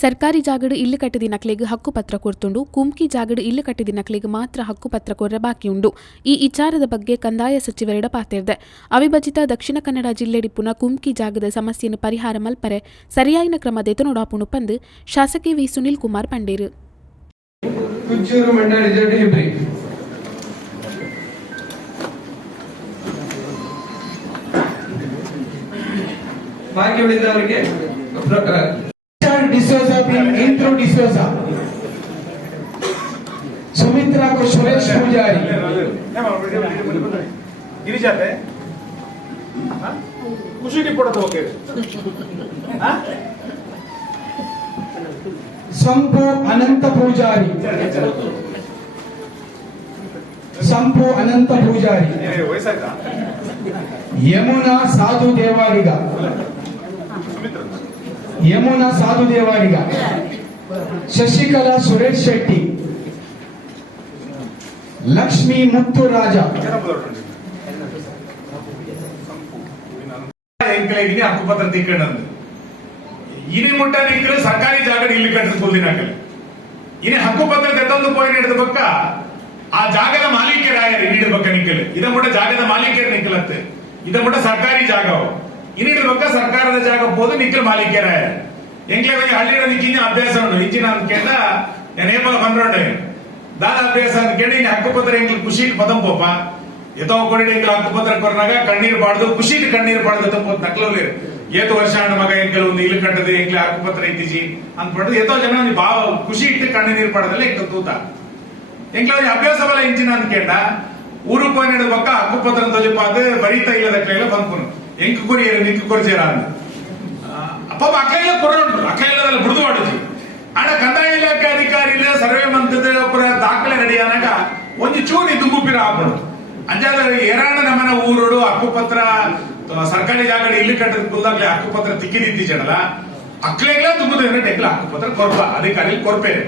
ಸರ್ಕಾರಿ ಜಾಗಡು ಇಲ್ಲಿ ಕಟ್ಟಿದ ಹಕ್ಕು ಪತ್ರ ಕೊರ್ತುಂಡು ಕುಮ್ಕಿ ಜಾಗಡು ಇಲ್ಲಿ ಕಟ್ಟಿದ ನಕ್ಲೆಗ್ ಮಾತ್ರ ಹಕ್ಕುಪತ್ರ ಕೊರ ಬಾಕಿ ಉಂಡು. ಈ ವಿಚಾರದ ಬಗ್ಗೆ ಕಂದಾಯ ಸಚಿವರಿಡ ಪಾತಿರ್ದೆ. ಅವಿಭಜಿತ ದಕ್ಷಿಣ ಕನ್ನಡ ಜಿಲ್ಲೆಡಿಪ್ಪುನ ಕುಮ್ಕಿ ಜಾಗದ ಸಮಸ್ಯೆಯನ್ನು ಪರಿಹಾರ ಮಲ್ಪರೆ, ಸರಿಯಾಯಿನ ಕ್ರಮ ದೆತನೊಡಾಪುಣು ಪಂದು ಶಾಸಕಿ ವಿ ಸುನಿಲ್ ಕುಮಾರ್ ಪಂಡೇರು. ಕುಚ್ಚೂರು ವಿಶ್ವಾಸ. ಸುಮಿತ್ರಾ ಸುರೇಶ್ ಪೂಜಾರಿ. ಗಿರಿಜಾತೆ? ಖುಷಿ ಕೊಡೋದು ಓಕೆ. ಸಂಪು ಅನಂತ ಪೂಜಾರಿ. ಸಂಪು ಅನಂತ ಪೂಜಾರಿ. ಯಮುನಾ ಸಾಧು ದೇವಾರಿಗ. ಯಮುನಾ ಸಾಧು ದೇವಾರಿಗ. ಶಶಿಕಲಾ ಸುರೇಶ್ ಶೆಟ್ಟಿ, ಲಕ್ಷ್ಮಿ ಮುತ್ತು ರಾಜ. ಎಂಕಲೇಗಿನಿ ಹಕ್ಕುಪತ್ರ ತಿಕ್ಕಂಡು ಇನಿ ಮುಟ್ಟ ನಿಂಕಲು ಸರ್ಕಾರಿ ಜಾಗ ಇಲ್ಲಿ ಕಟ್ಟಿಸ್ಬೋದು ನಾಕಲ್ಲಿ ಇನಿ ಹಕ್ಕುಪತ್ರ ತೆತ್ತೊಂದು ಪಾಯಿಂಟ್ ಹಿಡಿದ ಪಕ್ಕ ಆ ಜಾಗದ ಮಾಲೀಕರಾಯರು ಪಕ್ಕ ನಿಂಕಲು. ಇದ ಮುಟ್ಟ ಜಾಗದ ಮಾಲೀಕರು ನಿಂಕಲತ್ತೆ. ಇದ ಮುಟ್ಟ ಸರ್ಕಾರಿ ಜಾಗ ಇನಿಡ ಪಕ್ಕ ಸರ್ಕಾರದ ಜಾಗ ಹೋದು ನಿಂಕಲ್ ಮಾಲೀಕರಾಯರು ಎಂಕ್ಲೇವನಿಗೆ ಹಳ್ಳಿಯ ನಿಂಕಿನ ಅಭ್ಯಾಸ ನೇಪಾಳ ಬಂದ್ರೋಡೆ ದಾದ ಅಭ್ಯಾಸ ಅಂತ ಕೇಳಿ ಇನ್ನು ಹಕ್ಕುಪತ್ರ ಎಂಗ್ಲ ಖುಷಿ ಪದಂ ಪೋಪ ಎತ್ತೋ ಕೊಡಿ ಎಂಗ್ಲ ಹಕ್ಕುಪತ್ರ ಕೊರನಾಗ ಕಣ್ಣೀರು ಬಾಡ್ದು ಖುಷಿ ಕಣ್ಣೀರು ಬಾಡ್ದು ತಂಪೋದ್ ನಕ್ಲವ್ಲಿ ಏತು ವರ್ಷ ಹಣ್ಣ ಮಗ ಎಂಕಲ್ ಒಂದು ಇಲ್ಲಿ ಕಟ್ಟದೆ ಎಂಗ್ಲ ಹಕ್ಕುಪತ್ರ ಇದ್ದೀಜಿ ಪಡೆದು, ಎತ್ತೋ ಜನ ನೀ ಭಾವ, ಖುಷಿ ಇಟ್ಟು ಕಣ್ಣೀರು ಪಡೆದಲ್ಲ ಎಂಕ ತೂತ. ಒಂದ್ ಅಭ್ಯಾಸ ಬಲ ಇಂಚಿನ ಅಂತ ಕೇಂಡ ಊರು ಪೋಯಿನ ಬಕ್ಕ ಹಕ್ಕುಪತ್ರ ಅದು ಬರೀತಾ ಇಲ್ಲದ ಕೈಲ ಬಂದ್ಕೊನು ಎಂಕ ಕುರಿಯರು ನಿಂಕ್ ಕೊರ್ಜೇರ ಅಂತ ಅಪ್ಪ ಅಕ್ಲೆಲ್ಲ ಅಕ್ಕ ಇಲ್ಲದಲ್ಲ, ಬಿಡುದು ಮಾಡುದು ಒಂದು ಚೂರಿ ದುಂಬುಪಿರ ಹಾಕೊಂಡು ಅಂಜಾದ ಏರಾಣ ನಮ್ಮನ ಊರೋಡು ಹಕ್ಕುಪತ್ರ ಸರ್ಕಾರಿ ಜಾಗ ಇಲ್ಲಿ ಕಟ್ಟದ ಪತ್ರ ಹಕ್ಕುಪತ್ರ ತಿಕ್ಕಿದಿದ್ದೀಜಡಲ್ಲ ಅಕ್ಲೆಗ್ಲ ತುಂಬುದ ಟೆಕ್ಲ ಹಕ್ಕುಪತ್ರ ಕೊರ್ಪ ಅಧಿಕಾರಿ ಕೊರ್ಪೇರೆ